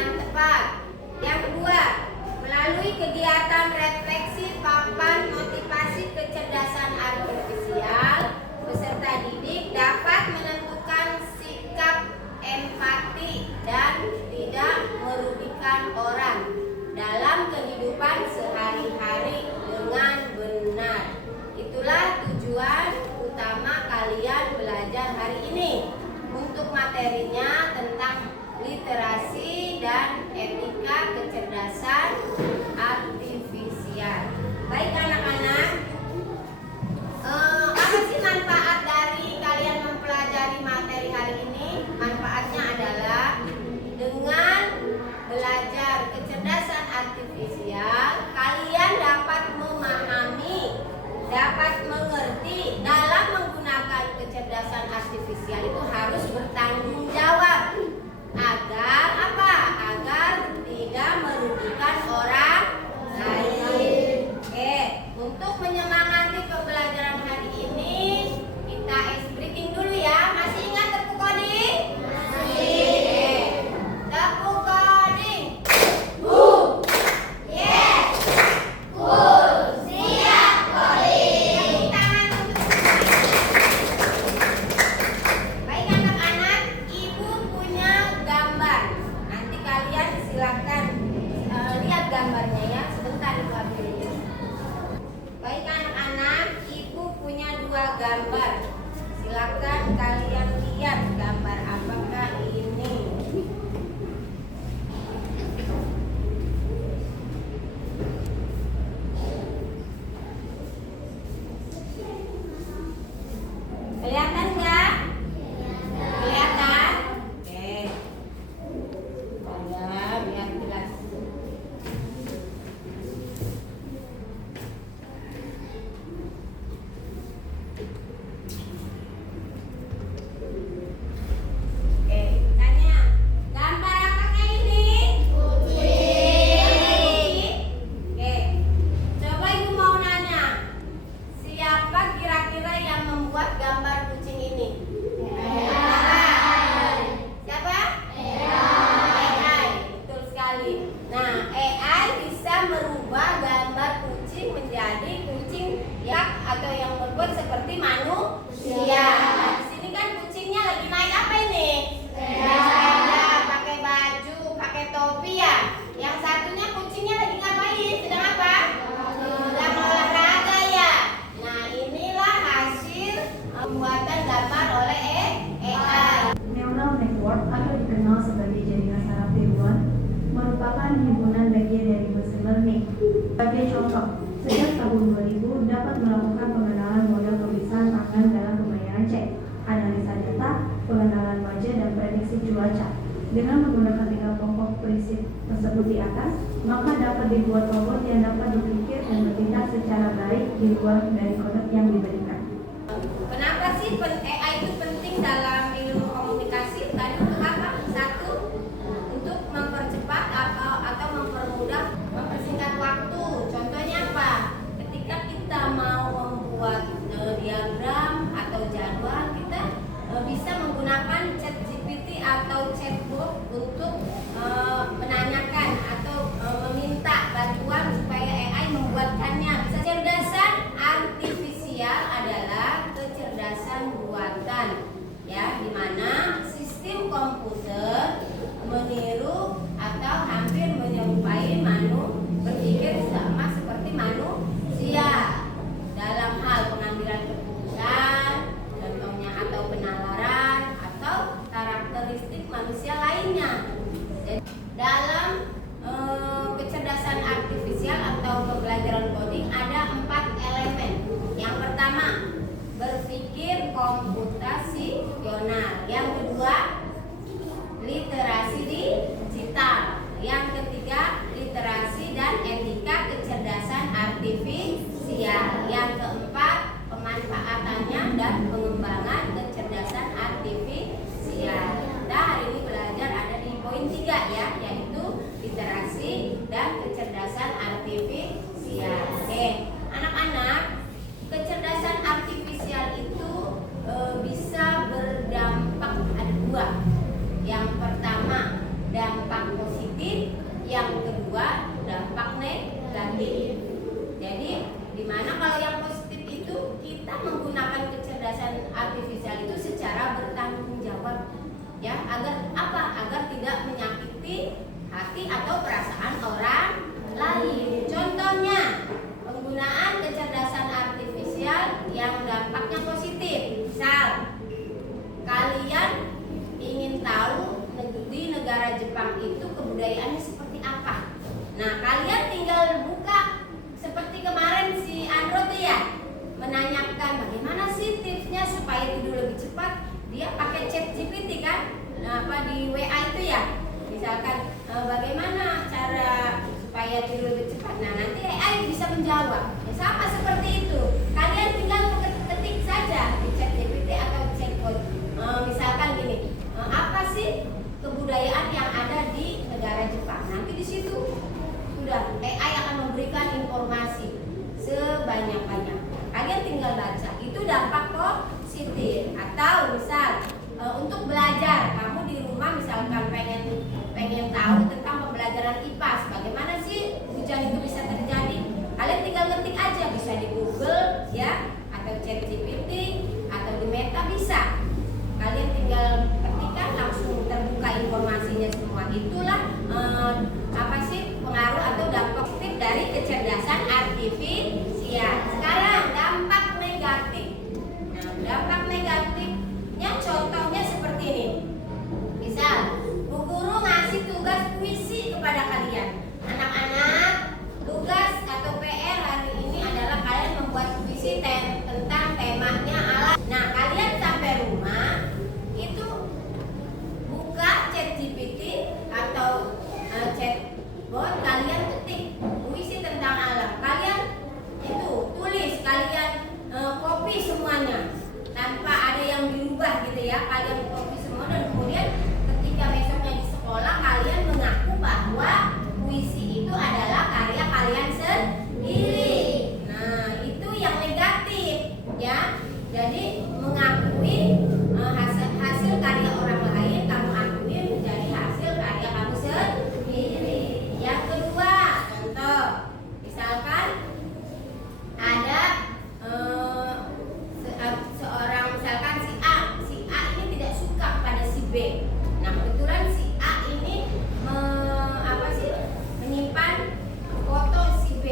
dengan tepat. Yang kedua, melalui kegiatan refleksi papan motivasi kecerdasan artifisial, peserta didik dapat menentukan sikap empati dan tidak merugikan orang dalam kehidupan sehari-hari dengan benar. Itulah tujuan utama kalian belajar hari ini. Untuk materinya tentang literasi dan etika kecerdasan artifisial. Baik anak-anak, apa sih manfaat dari kalian mempelajari materi hari ini? Manfaatnya adalah dengan belajar kecerdasan artifisial, kalian dapat memahami, dapat mengerti dalam menggunakan kecerdasan artifisial itu harus bertanggung jawab agar apa? Agar tidak merugikan orang lain. Untuk menyemangati pembelajaran hari ini, kita ice breaking dulu ya. Masih ingat tepuk coding? Masih. Tepuk coding. Bu. Yes. Cool. Siap coding. Tepuk tangan untuk baik anak-anak, ibu punya gambar. Nanti kalian silakan lihat gambarnya ya. Sebentar ibu ambil dulu. Baik anak-anak, ibu punya 2 gambar. Silakan kalian lihat gambar apakah ini. Kelihatan nggak? Kelihatan? Oke. Ya, biar jelas. Oke, tanya. Gambar apakah ini? Kucing. Oke. Coba ibu mau nanya. Siapa kira-kira yang membuat gambar kucing ini? Siapa? AI. Betul sekali. Nah, AI bisa merubah gambar kucing menjadi kucing atau yang berbuat seperti manusia. Nah, di sini kan kucingnya lagi naik apa ini? Sepeda, pakai baju, pakai topi ya. Yang satunya kucingnya lagi ngapain? Sedang apa? Sedang olahraga ya. Nah, inilah hasil pembuatan gambar oleh AI. Neural network atau dikenal sebagai jaringan saraf tiruan merupakan himpunan bagian dari machine learning. Sebagai contoh, sejak tahun 2000 dapat melakukan pengenalan model tulisan tangan dalam pembayaran cek, analisa data, pengenalan wajah, dan prediksi cuaca. Dengan menggunakan 3 pokok prinsip tersebut di atas, maka dapat dibuat robot yang dapat berpikir dan bertindak secara baik di luar dari kode yang diberikan. Kenapa sih AI itu penting dalam ilmu komunikasi? Tadi untuk apa? Satu, untuk mempercepat atau mempermudah, mempersingkat waktu. Contohnya apa? Ketika kita mau membuat diagram atau jadwal, kita bisa menggunakan ChatGPT atau chatbot untuk menanyakan atau meminta bantuan supaya AI membuatkannya. Kecerdasan artifisial adalah kecerdasan buatan, ya, di mana sistem komputer meniru atau hampir menyerupai berpikir sama seperti manusia dalam hal pengambilan keputusan, contohnya atau penalaran atau karakteristik manusia lainnya. Jadi, dalam kecerdasan artifisial atau pembelajaran coding ada 4 elemen. Yang pertama, berpikir komputasional. Yang kedua, literasi digital. Yang ketiga, literasi dan etika kecerdasan artifisial. Yang keempat, pemanfaatannya dan pengembangan kecerdasan artifisial. Kita hari ini belajar ada di poin 3 ya, yaitu literasi dan kecerdasan artifisial. Oke, anak-anak, kecerdasan artifisial itu bisa berdampak, ada 2. Yang pertama, dampak positif, yang kedua dampak negatif. Jadi dimana kalau yang positif itu kita menggunakan kecerdasan artifisial itu secara bertanggung jawab, ya, agar apa? Agar tidak menyakiti hati atau perasaan orang lain. Contohnya penggunaan kecerdasan artifisial yang dampaknya positif. Misal kalian ingin tahu di negara Jepang itu kebudayaannya seperti apa. Nah, kalian tinggal buka seperti kemarin si Andro tuh ya, menanyakan bagaimana sih tipsnya supaya tidur lebih cepat. Dia pakai chat GPT kan, di WA itu ya. Misalkan bagaimana cara supaya tidur lebih cepat. Nah, nanti AI bisa menjawab. Ya, sama seperti itu. Kalian tinggal ketik saja di chat GPT atau chatbot. Misalkan gini, apa sih kebudayaan yang ada di negara Jepang? Nanti di situ sudah AI akan memberikan informasi sebanyak-banyak. Kalian tinggal baca. Itu dampak positif. Atau misal untuk belajar, kamu di rumah misalkan pengen tahu tentang pembelajaran IPA, bagaimana sih hujan itu bisa terjadi? Kalian tinggal ketik aja, bisa di Google ya, atau chat GPT atau di Meta bisa. Kalian tinggal ketikkan, langsung terbuka informasinya semua. Itulah pengaruh atau dampak positif dari kecerdasan artifisial. Sekarang dampak negatif. Nah, dampak negatifnya contohnya seperti ini. Misal, Bu Guru ngasih tugas puisi kepada kalian. Anak-anak, tugas atau PR hari ini adalah kalian membuat puisi tentang temanya alam. Nah, kalian sampai rumah itu buka chat GPT atau chatbot, kalian ketik puisi tentang alam. Kalian itu tulis, kalian copy semuanya tanpa ada yang dirubah gitu ya. Kalian copy semua dan kemudian ketika besoknya di sekolah kalian mengaku bahwa puisi itu adalah karya kalian sendiri. Nah, itu yang negatif ya. Jadi mengakui hasil karya orang lain, kamu akui menjadi hasil karya kamu sendiri. Yang kedua, contoh misalkan ada seorang, misalkan si A ini tidak suka pada si B. Nah, kebetulan si A ini menyimpan foto si B.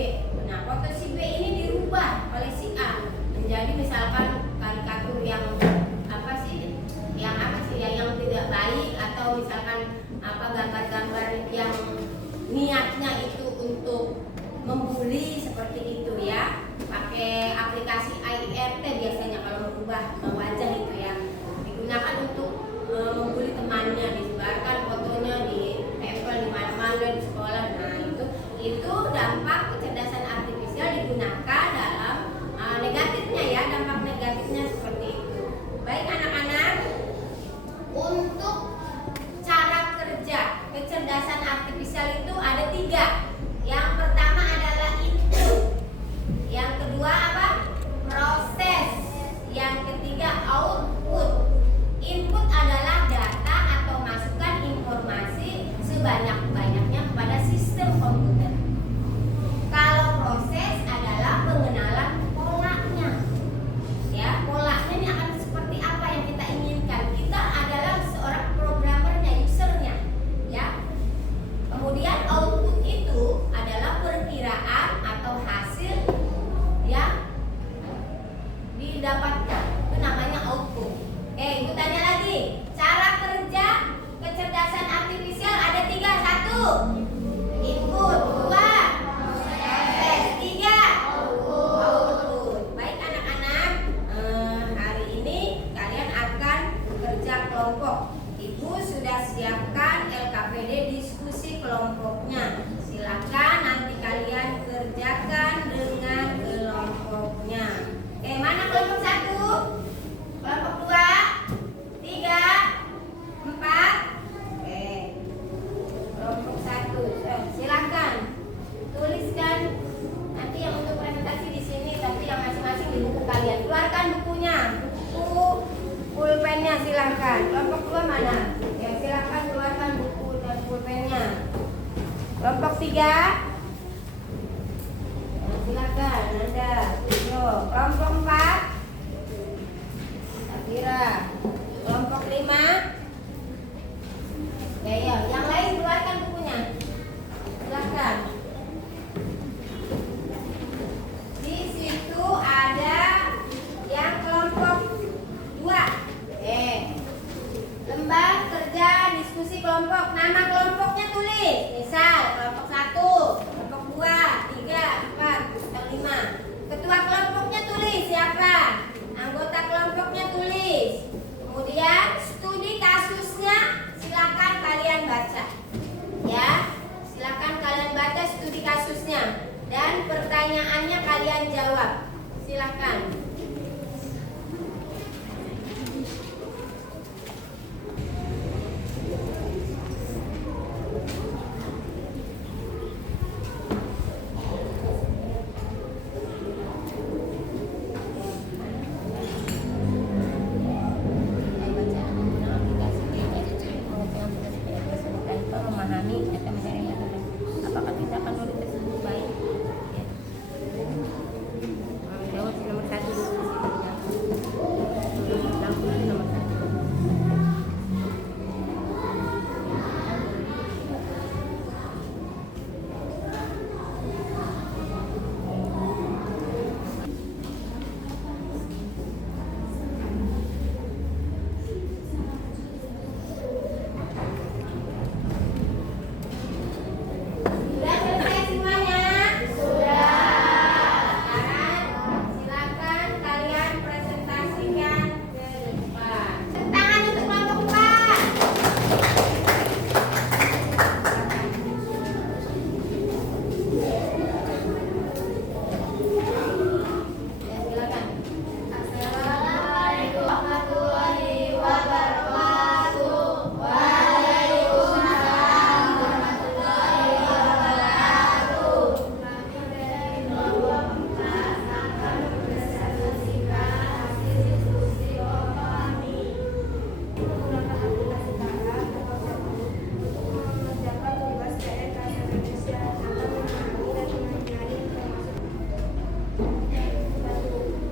Nah, foto si B ini dirubah oleh si A menjadi misalkan karikatur yang yang tidak baik, atau misalkan gambar-gambar yang niatnya itu untuk membuli seperti itu ya. Pakai aplikasi IRT biasanya kalau merubah wajah itu ya, digunakan untuk membuli temannya, disebarkan fotonya, ditempel di mana-mana di sekolah. Nah, itu dampak kecerdasan artifisial digunakan dalam negatifnya ya, dampak negatifnya seperti itu. Baik anak-anak, untuk cara kerja kecerdasan artifisial itu ada 3. Yang pertama adalah input, yang kedua proses, yang ketiga output. Input adalah data atau masukan informasi sebanyak-banyaknya kepada sistem komputer. Kalau proses adalah pengenalan polanya. Ya, polanya ini akan seperti apa yang kita inginkan. Kita adalah seorang programmernya, usernya, ya. Kemudian output itu adalah perkiraan atau hasil yang didapatkan. Itu namanya output. Ibu tanya lagi. Cara kerja kecerdasan artifisial ada 3. 1, input. 2, proses. 3, output. Baik anak-anak, hari ini kalian akan kerja kelompok. Ibu sudah siapkan LKPD diskusi kelompoknya. Silakan nanti kalian kerjakan dengan kelompoknya. Mana kelompok 1? Kelompok 2, 3, 4. Kelompok 1. Silakan tuliskan nanti yang untuk presentasi di sini, tapi yang masing-masing di buku kalian. Keluarkan bukunya, buku pulpennya silakan. Kelompok 2 mana? Ya, silakan keluarkan buku dan pulpennya. kelompok 3. Silakan Anda. Kelompok 4. Safira. Kelompok 5. Oke, ya. Yang lain keluarkan bukunya. Silakan. Di situ ada yang kelompok 2. Lembar kerja diskusi kelompok. Nama kelompoknya tulis. Misal kelompok 1, kelompok 2, 3, 4, atau 5. Ketua kelompoknya tulis siapa? Anggota kelompoknya tulis. Kemudian studi kasusnya silakan kalian baca. Ya, silakan kalian baca studi kasusnya dan pertanyaannya kalian jawab. Silakan. Memahami atau mencari metode apakah kita akan nulis tersebut baik ya. Jawab nomor 1 dulu. Nomor 1. Sudah selesai semuanya? Sudah. Sekarang silakan kalian presentasikan ke depan. Tangan untuk kelompok 4. Ya, silakan. Assalamualaikum warahmatullahi wabarakatuh. Waalaikumsalam warahmatullahi wabarakatuh. Kami dari kelompok 4 akan mempresentasikan hasil diskusi kelompok kami. Menggunakan aplikasi Kara untuk mengerjakan tugas PR bahasa Indonesia akan memahami dan mempelajari informasi. 1.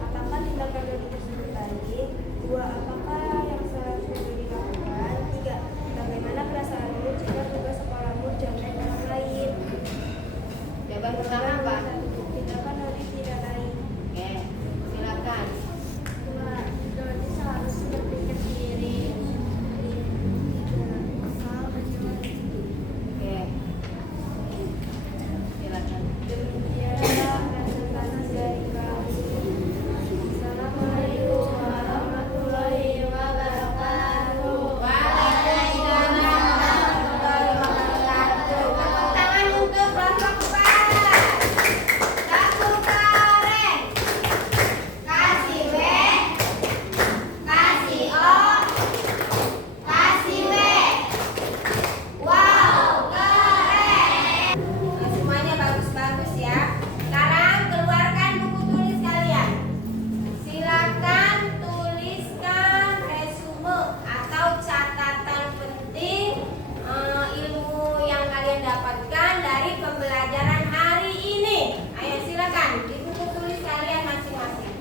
Apakah tindakan Dodi tersebut baik? 2. Apakah yang seharusnya Dodi lakukan? 3. Bagaimana perasaanmu jika tugas sekolahmu jelek orang lain? Jawaban pertama apa? 1. Tindakan Dodi tidak baik. Oke, silakan. 2. Dodi seharusnya berpikir sendiri. 3. Asal berjuang. Oke, silakan. Demikianlah presentasi dari kami. Assalamualaikum warahmatullahi wabarakatuh. Waalaikumsalam warahmatullahi wabarakatuh. Tepuk tangan untuk kelompok 4. Satu karen. Kasih W. Kasih O. Kasih W. Wow, keren. Semuanya bagus-bagus ya. Sekarang keluarkan buku tulis kalian. Silakan tuliskan resume atau catatan penting ilmu yang kalian dapatkan dari pembelajaran hari ini. Ayo silakan di buku tulis kalian masing-masing.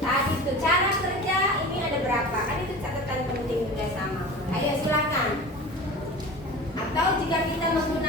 Tadi itu cara kerja ini ada berapa? Kan itu catatan penting juga sama. Ayo silakan. Atau jika kita menggunakan